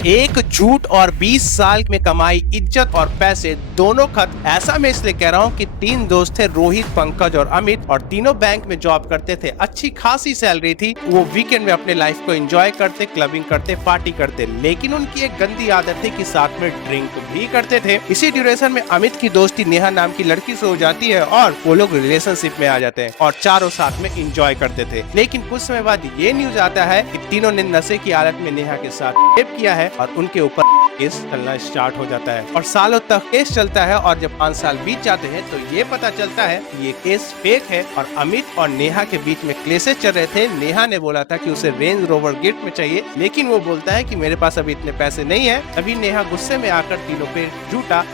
एक झूठ और 20 साल में कमाई इज्जत और पैसे दोनों खत्म। ऐसा मैं इसलिए कह रहा हूँ कि तीन दोस्त थे, रोहित, पंकज और अमित, और तीनों बैंक में जॉब करते थे। अच्छी खासी सैलरी थी। वो वीकेंड में अपने लाइफ को एंजॉय करते, क्लबिंग करते, पार्टी करते, लेकिन उनकी एक गंदी आदत थी कि साथ में ड्रिंक भी करते थे। इसी ड्यूरेशन में अमित की दोस्ती नेहा नाम की लड़की से हो जाती है और वो लोग रिलेशनशिप में आ जाते हैं और चारों साथ में एंजॉय करते थे। लेकिन कुछ समय बाद ये न्यूज आता है कि तीनों ने नशे की हालत में नेहा के साथ रेप किया है और उनके ऊपर केस चलना स्टार्ट हो जाता है और सालों तक केस चलता है। और जब 5 साल बीत जाते हैं तो ये पता चलता है कि ये केस फेक है और अमित और नेहा के बीच में क्लेशेस चल रहे थे। नेहा ने बोला था कि उसे रेंज रोवर गिफ्ट में चाहिए, लेकिन वो बोलता है कि मेरे पास अभी इतने पैसे नहीं है। तभी नेहा गुस्से में आकर तीनों पे झूठा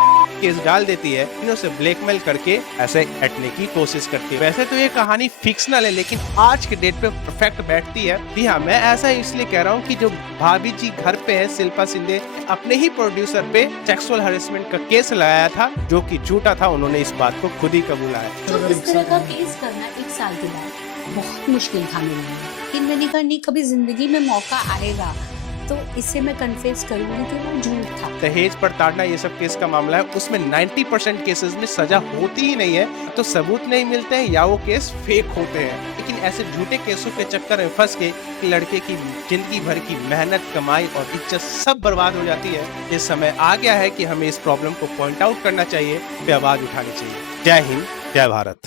केस डाल देती है। तीनों से ब्लैकमेल करके ऐसे हटने की कोशिश करती है। वैसे तो ये कहानी फिक्शनल है, लेकिन आज के डेट पे परफेक्ट बैठती है। जी हाँ, मैं ऐसा इसलिए कह रहा हूँ कि जो भाभी जी घर पे है, शिल्पा शिंदे, अपने ही प्रोड्यूसर पे सेक्सुअल हरेसमेंट का केस लगाया था जो कि झूठा था। उन्होंने इस बात को खुद ही कबूला है। तो इस तरह का केस करना 1 साल के बाद बहुत मुश्किल था मेरे लिए, लेकिन मैंने कहा नहीं, कभी जिंदगी में मौका आएगा तो इसे मैं कन्फेस करूंगी कि वो झूठ था। दहेज प्रताड़ना ये सब केस का मामला है, उसमें 90% केसेस में सजा होती ही नहीं है, तो सबूत नहीं मिलते हैं या वो केस फेक होते हैं। लेकिन ऐसे झूठे केसों के चक्कर में फंस के लड़के की जिंदगी भर की मेहनत, कमाई और इज्जत सब बर्बाद हो जाती है। ये समय आ गया है कि हमें इस प्रॉब्लम को पॉइंट आउट करना चाहिए, पे आवाज उठानी चाहिए। जय हिंद, जय भारत।